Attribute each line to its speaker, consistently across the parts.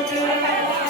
Speaker 1: Obrigada.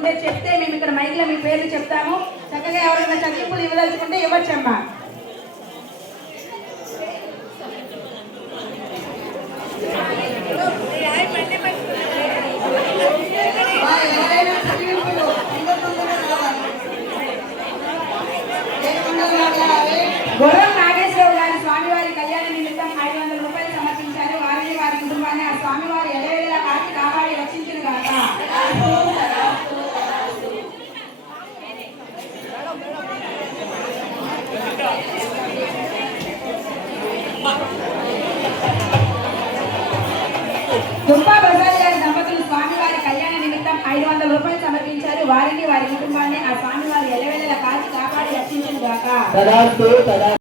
Speaker 1: ఉంటే చెప్తే మేము ఇక్కడ మైక్లో మీ పేర్లు చెప్తాము. చక్కగా ఎవరైనా చదివింపులు ఇవ్వదలుచుకుంటే ఇవ్వచ్చమ్మా. What వారిని వారి కుటుంబాన్ని ఆ స్వామి వారు ఎల్లవేళలా కాచి కాపాడి రక్షించను గాక